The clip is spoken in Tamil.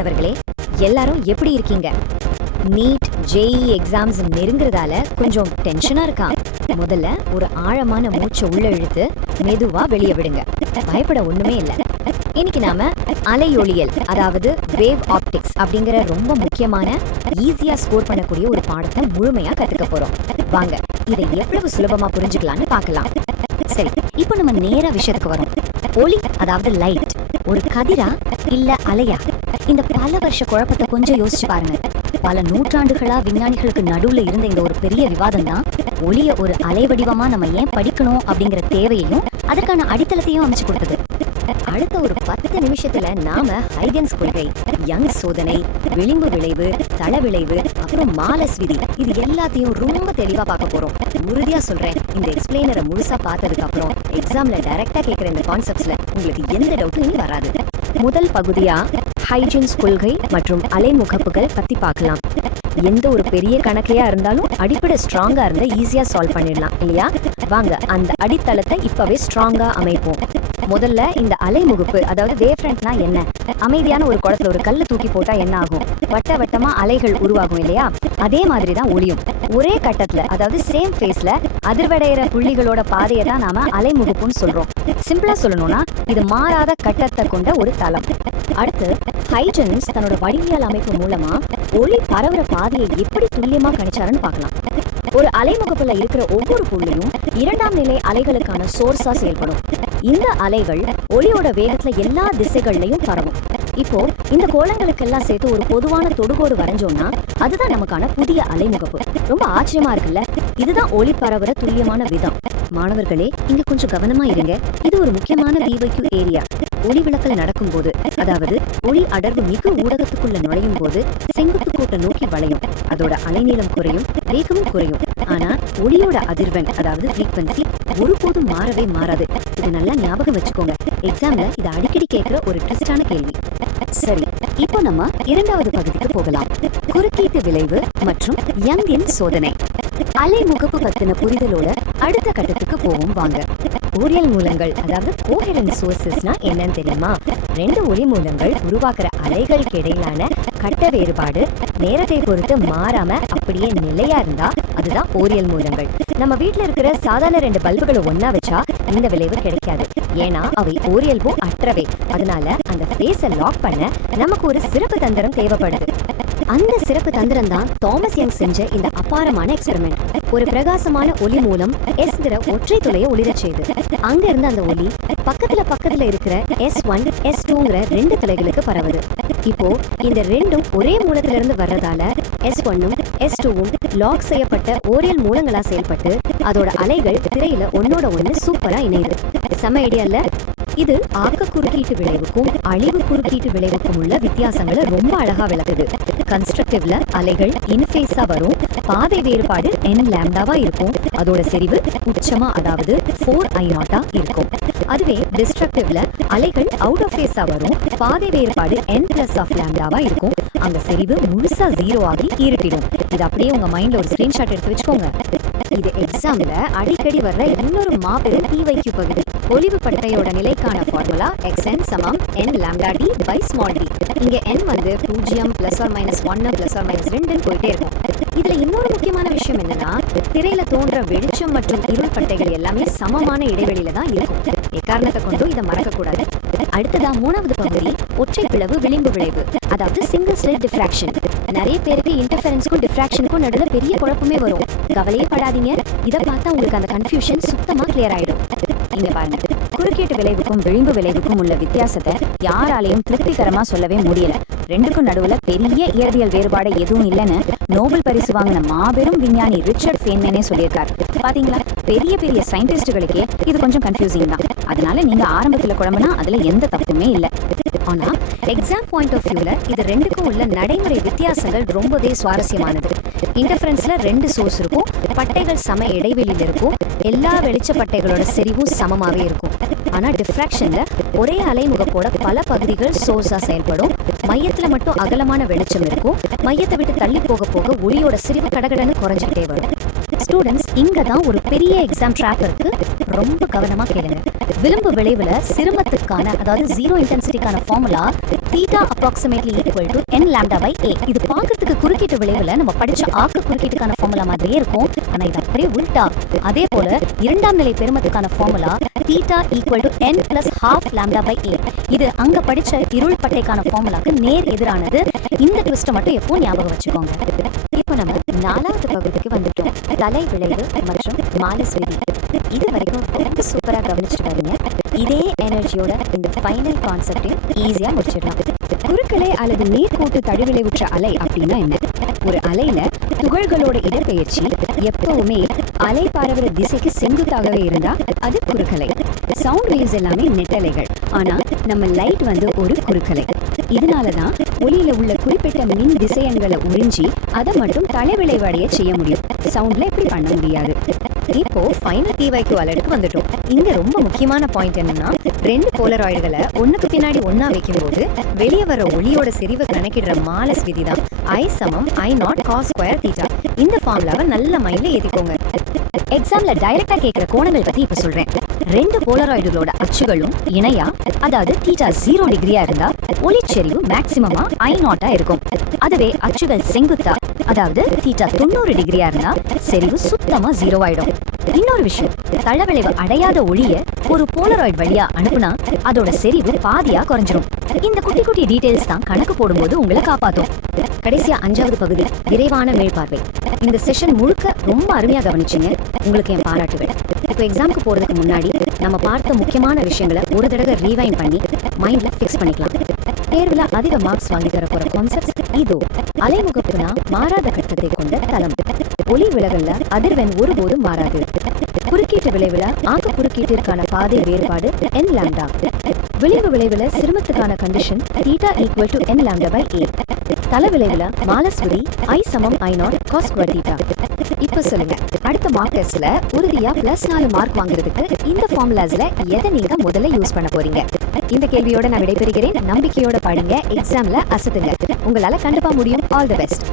மாணவர்களே, எல்லாரும் எப்படி இருக்கீங்க? நீட் ஜேஇ எக்ஸாம்ஸ் நெருங்குறதால கொஞ்சம் டென்ஷனா இருக்கா? முதல்ல ஒரு ஆழமான மூச்சை உள்ள இழுத்து மெதுவா வெளியே விடுங்க. பயப்பட ஒண்ணுமே இல்ல. இன்னைக்கு நாம அலையொளியல், அதாவது வேவ் ஆப்டிக்ஸ் அப்படிங்கிற ரொம்ப முக்கியமான ஈஸியா ஸ்கோர் பண்ணக்கூடிய ஒரு பாடத்தை முழுமையா கத்துக்க போறோம். வாங்க இதை எவ்வளவு சுலபமா புரிஞ்சுக்கலாம்னு பார்க்கலாம். சரி, இப்போ நம்ம நேரா விஷயத்துக்கு வரோம். ஒளி, அதாவது லைட், ஒரு கதிரா இல்ல அலையா? இந்த பல வருஷ குழப்பத்தை கொஞ்சம் யோசிச்சு பாருங்க. பல நூற்றாண்டுகளா விஞ்ஞானிகளுக்கு நடுவுல இருந்த இந்த ஒரு பெரிய விவாதம் தான் ஒளிய ஒரு அலை வடிவமா நம்ம ஏன் படிக்கணும் அப்படிங்கிற தேவையையும் அதற்கான அடித்தளத்தையும் அமைச்சு கொடுத்தது. அடுத்த ஒரு 10 நிமிஷத்துல நாம ஹைகன்ஸ் கொள்கை, யங் சோதனை, விளிம்பு விளைவு, தள விளைவு, அப்புறம் மாலஸ் விதி, இது எல்லாத்தையும் ரொம்ப தெளிவா பார்க்க போறோம். உறுதியா சொல்றேன், இந்த எக்ஸ்பிளைனரை முழுசா பார்த்ததுக்கு அப்புறம் எக்ஸாம்ல டைரக்டா கேட்கிற இந்த கான்செப்ட்ஸ்ல உங்களுக்கு எந்த டவுட்டும் இனி வராது. முதல் பகுதியா ஹைஜன்ஸ் கொள்கை மற்றும் அலைமுகப்புகள் பத்தி பார்க்கலாம். எந்த ஒரு பெரிய கணக்கையா இருந்தாலும் அடிப்படை ஸ்ட்ராங்கா இருந்தா ஈஸியா சால்வ் பண்ணிடலாம் இல்லையா? வாங்க அந்த அடித்தளத்தை இப்பவே ஸ்ட்ராங்கா அமைப்போம். முதல்ல இந்த அலைமுகப்பு, அதாவது வேவ் ஃப்ரண்ட்னா என்ன? அமைதியான ஒரு குளத்துல ஒரு கல்லு தூக்கி போட்டா என்ன ஆகும்? வட்ட வட்டமா அலைகள் உருவாகும் இல்லையா? அதே மாதிரி தான் ஒளியும். ஒரே கட்டத்துல, அதாவது சேம் ஃபேஸ்ல அதிர்வடைகிற புள்ளிகளோட பாதையை தான் நாம அலைமுகப்புன்னு சொல்றோம். சிம்பிளா சொல்லணும்னா இது மாறாத கட்டத்தை கொண்ட ஒரு தளம். அடுத்து ஹைஜன்ஸ் தன்னோட வடிவியல் அமைப்பு மூலமா ஒளி பரவுற பாதையை எப்படி துல்லியமா கணிச்சாருன்னு பார்க்கலாம். ஒரு அலைமுகப்புல இருக்கிற ஒவ்வொரு புள்ளியும் இரண்டாம் நிலை அலைகளுக்கான சோர்ஸா செயல்படும். இந்த அலைகள் ஒளியோட வேகத்துல எல்லா திசைகள்லயும் பரவும். இப்போ இந்த கோளங்களுக்கெல்லாம் சேர்த்து ஒரு பொதுவான தொடுகோடு வரைஞ்சோம்னா அதுதான் நமக்கான புதிய அலைமுகப்பு. ரொம்ப ஆச்சரியமா இருக்குல்ல? இதுதான் ஒளி பரவுற துல்லியமான விதம். மாணவர்களே, இங்க கொஞ்சம் கவனமா இருங்க. இது ஒரு முக்கியமான VYQ ஏரியா. ஒளி விளக்கல நடக்கும் போது, அதாவது ஒளி அடர்வு மிக ஊடகத்துக்குள்ள நுழையும் போது செங்குத்து கோட்டை நோக்கி வளையும். அதோட அலைநீளம் குறையும், வேகமும் குறையும். ஆனா ஒளியோட அதிர்வெண், அதாவது ஃப்ரீக்வன்சி, ஒருபோதும் மாறவே மாறாது. இது நல்லா ஞாபகம் வச்சுக்கோங்க. எக்ஸாம்ல இது அடிக்கடி கேட்கிற ஒரு ட்விஸ்டான கேள்வி. சரி, இப்போ நம்ம இரண்டாவது பகுதிக்கு போகலாம். குறுக்கீட்டு விளைவு மற்றும் யங்கின் சோதனை. அலைமுகப்பு பத்தின புரிதலோட அடுத்த கட்டத்துக்கு போவோம் வாங்க. ஒளியல் மூலங்கள், அதாவது கோஹெரண்ட் சோர்சஸ்னா என்னன்னு தெரியுமா? 2 ஒளி மூலங்கள் உருவாக்குற அலைகளுக்கு இடையிலான கட்ட வேறுபாடு நேரத்தை பொறுத்து மாறாம அப்படியே நிலையா இருந்தா அதுதான் ஓரியல் மூலங்கள். நம்ம வீட்டுல இருக்கிற சாதாரண 2 பல்புகளை ஒன்னா வச்சா இந்த விளைவு கிடைக்காது. ஏன்னா அவை ஓரியல்போ அற்றவை. அதனால அந்த ஃபேஸை லாக் பண்ண நமக்கு ஒரு சிறப்பு தந்திரம் தேவைப்படுது. அந்த சிறப்பு தந்திரம் தான் தாமஸ் யங் செஞ்ச இந்த அபாரமான எக்ஸ்பெரிமெண்ட். ஒரு பிரகாசமான ஒளி மூலம் எஸ்ங்கிற ஒற்றை துளையை ஒளிரச் செய்து அங்க இருந்து அந்த ஒளி பக்கத்துல இருக்கிற S1, S2ங்கிற 2 துளைகளுக்கு பரவுது. இப்போ இந்த ரெண்டும் ஒரே மூலத்துல இருந்து வர்றதால S1ம் S2வும் லாக் செய்யப்பட்ட ஓரியல் மூலங்களா செயல்பட்டு அதோட அலைகள் திரையில ஒன்னோட ஒண்ணு சூப்பரா இணையுது. செம ஐடியா இல்ல? இது ஆக்க குறுக்கீட்டு விளைவுக்கும் அழிவு குறுக்கீட்டு விளைவுக்கும் உள்ள வித்தியாசங்களை ரொம்ப அழகா விளக்குது. கன்ஸ்ட்ரக்டிவ்ல அலைகள் இன்ஃபேஸா வரும், பாதை வேறுபாடு n லாம்டாவா இருக்கும், அதோட செறிவு உச்சமா, அதாவது 4I0 இருக்கும். அதுவே டிஸ்ட்ரக்டிவ்ல அலைகள் அவுட் ஆஃப் ஃபேஸா வரும், பாதை வேறுபாடு n+of லாம்டாவா இருக்கும், அங்க செறிவு முழுசா 0 ஆகி இருட்டிடும். இது அப்படியே உங்க மைண்ட்ல ஒரு ஸ்கிரீன்ஷாட் எடுத்து வச்சுக்கோங்க. இது எக்ஸாம்ல அடிக்கடி வர்ற இன்னொரு மாபெரும் VYQ பகுதி. ஒளிவு பட்டையோட நிலைக்கான ஃபார்முலா xn சமம் n lambda d by small d. இங்க n வந்து 0 +or-1 +or-2 போயிட்டே இருக்கும். இதுல இன்னொரு முக்கியமான விஷயம் என்னன்னா, திரையில தோன்ற வெளிச்சம் மற்றும் இருள் பட்டைகள் எல்லாமே சமமான இடைவெளியில தான் இருக்கும். எக்காரணத்தை கொண்டும் இதை மறக்க கூடாது. அடுத்ததா 3வது பகுதி ஒற்றை பிளவு விளிம்பு விளைவு, அதாவது சிங்கிள் ஸ்லிட் டிஃப்ராக்ஷன். நிறைய பேருக்கு இன்டர்ஃபெரன்ஸ்க்கும் டிஃப்ராக்ஷனுக்கும் நடுவில் பெரிய குழப்பமே வரும். கவலையே படாதீங்க, இதை பார்த்தா உங்களுக்கு அந்த கன்ஃபியூஷன் சுத்தமா கிளியர் ஆயிடும். இங்க பாருங்க, குறுக்கீட்டு விளைவுக்கும் விளிம்பு விளைவுக்கும் உள்ள வித்தியாசத்தை யாராலையும் திருப்திகரமா சொல்லவே முடியல. ரெண்டுக்கும் நடுவுல பெரிய இயற்பியல் வேறுபாடு எதுவும் இல்லைன்னு நோபல் பரிசு வாங்கின மாபெரும் விஞ்ஞானி ரிச்சர்ட் ஃபேன்மேனே சொல்லியிருக்காரு. பாத்தீங்களா, பெரிய பெரிய சயின்டிஸ்டுகளுக்கே இது கொஞ்சம் கன்ஃபியூசிங் தான். அதனால நீங்க ஆரம்பத்துல குழம்புனா அதுல எந்த தப்புமே இல்ல. ஆனா எக்ஸாம் பாயிண்ட் ஆஃப் வியூல இது ரெண்டுக்கும் உள்ள நடைமுறை வித்தியாசங்கள் ரொம்பவே சுவாரஸ்யமானது. இன்டர்ஃபரன்ஸ்ல 2 சோர்ஸ் இருக்கும், பட்டைகள் சம இடைவெளியில இருக்கும், எல்லா வெளிச்ச பட்டைகளோட செறிவும் சமமாவே இருக்கும். ஆனா டிஃப்ராக்ஷன்ல ஒரே அலைமுகப்போட பல பகுதிகள் சோர்ஸா செயல்படும். மையத்துல மட்டும் அகலமான வெளிச்சம் இருக்கும். மையத்தை விட்டு தள்ளி போக போக ஒளியோட செறிவு கடகடன்னு குறைஞ்சிட்டே வரும். ஸ்டூடெண்ட்ஸ் இங்க தான் ஒரு பெரிய எக்ஸாம் ட்ராப் இருக்கு. ரொம்ப கவனமா கேளுங்க. விளிம்பு விளைவுல சிறுமத்துக்கான அதாவது ஜீரோ இன்டென்சிட்டிக்கான formula theta approximately equal to n lambda by a. இது பார்க்கறதுக்கு குறுக்கீட்டு விளைவுல நம்ம படிச்ச ஆக்கு குறுக்கீட்டுக்கான ஃபார்முலா மாதிரியே இருக்கும். ஆனா இது அப்படியே உல்டா. அதே போல இரண்டாம் நிலை பெருமத்துக்கான formula theta equal to n plus half lambda by a. இது அங்க படிச்ச இருள் பட்டைக்கான ஃபார்முலாக்கு நேர் எதிரானது. இந்த ட்விஸ்ட்டை மட்டும் எப்போ ஞாபகம் வச்சுக்கோங்க. இப்போ நம்ம 4வது பகுதிக்கு வந்துட்டோம். தலை விளைவு மற்றும் மாலஸ் விதி. இது வரைக்கும் ரொம்ப சூப்பரா கவனிச்சுட்டு வரீங்க. இதே எனர்ஜியோட இந்த ஃபைனல் கான்செப்டையும் ஈஸியா முடிச்சிடலாம். குறுக்கலை அல்லது நேர்கோட்டு தடிவிளைவுற்ற அலை அப்படின்னா என்ன? ஒரு அலையில துகள்களோட இடப்பெயர்ச்சி எப்பவுமே அலை பரவுற திசைக்கு செங்குத்தாகவே இருந்தா அது குறுக்கலை. சவுண்ட் வேவ்ஸ் எல்லாமே நெட்டலைகள். ஆனா நம்ம லைட் வந்து ஒரு குறுக்கலை. இதனாலதான் ஒளியில உள்ள குறிப்பிட்ட மின் திசையன்களை உறிஞ்சி அதை மட்டும் தலைவிளைவடைய செய்ய முடியும். சவுண்ட்ல எப்படி பண்ண முடியாது. இப்போ ஃபைனல் PYQ அலர்ட்டுக்கு வந்துட்டோம். இங்க ரொம்ப முக்கியமான பாயிண்ட் என்னன்னா, ரெண்டு போலராய்டுகளை ஒண்ணுக்கு பின்னாடி ஒண்ணா வைக்கும்போது வெளியே வர ஒளியோட செறிவை கணக்கிடுற மாலஸ் விதி தான் I சமம் I0 cos ஸ்கொயர் தீட்டா. இந்த ஃபார்முலாவை நல்ல மைண்ட்ல ஏத்திக்கோங்க. எக்ஸாம்ல டைரக்டா கேட்கிற கோணங்கள் பத்தி இப்ப சொல்றேன். ரெண்டு போலராய்டுகளோட அச்சுகளும் இணையா அதாவது தீட்டா 0 டிகிரியா இருந்தா ஒளிச்செறிவு மேக்சிமமா I0 இருக்கும். அதுவே அச்சுகள் செங்குத்தா அதாவது தீட்டா 90 டிகிரியா இருந்தா செறிவு சுத்தமா 0 ஆயிடும். இன்னொரு விஷயம், தளவிளைவு அடையாத ஒளிய ஒரு போலராய்டு வழியா அனுப்புனா அதோட செறிவு பாதியா குறைஞ்சிரும். இந்த குட்டி குட்டி டீடைல்ஸ் தான் கணக்கு போடும்போது உங்களை காப்பாத்தும். கடைசியா 5வது பகுதி விரைவான மேல்பார்வை. இந்த செஷன் முழுக்க ரொம்ப அருமையா கவனிச்சீங்க. உங்களுக்கு என் பாராட்டுகள். இப்போ எக்ஸாமுக்கு போறதுக்கு முன்னாடி நம்ம பார்த்த முக்கியமான விஷயங்களை ஒரு தடவை ரீவைண்ட் பண்ணி மைண்ட்ல ஃபிக்ஸ் பண்ணிக்கலாம். தேர்வுல அதிக மார்க்ஸ் வாங்கி தர போற கான்செப்ட் இதோ. அலைமுகப்புனா மாறாத கட்டத்தை கொண்ட தளம். ஒளி விலகல்ல அதிர்வெண் ஒருபோதும் மாறாது. குறுக்கீட்டு விளைவுல ஆக்கு குறுக்கீட்டிற்கான பாதை வேறுபாடு n லாம்டா. விளிம்பு விளைவுல சிறுமத்துக்கான condition theta equal to n lambda by a. தல விளைவுல மாலஸ் விதி I சமம் I0 cos ஸ்கொயர் தீட்டா. இப்போ சொல்லுங்க, அடுத்த மார்க் டெஸ்ட்ல உறுதியா +4 மார்க் வாங்குறதுக்கு இந்த ஃபார்முலாஸ்ல எதை நீங்க முதல்ல யூஸ் பண்ண போறீங்க? இந்த கேள்வியோட நான் விடைபெறுகிறேன். நம்பிக்கையோட படிங்க, எக்ஸாம்ல அசத்துங்க. உங்களால கண்டிப்பா முடியும். All the best.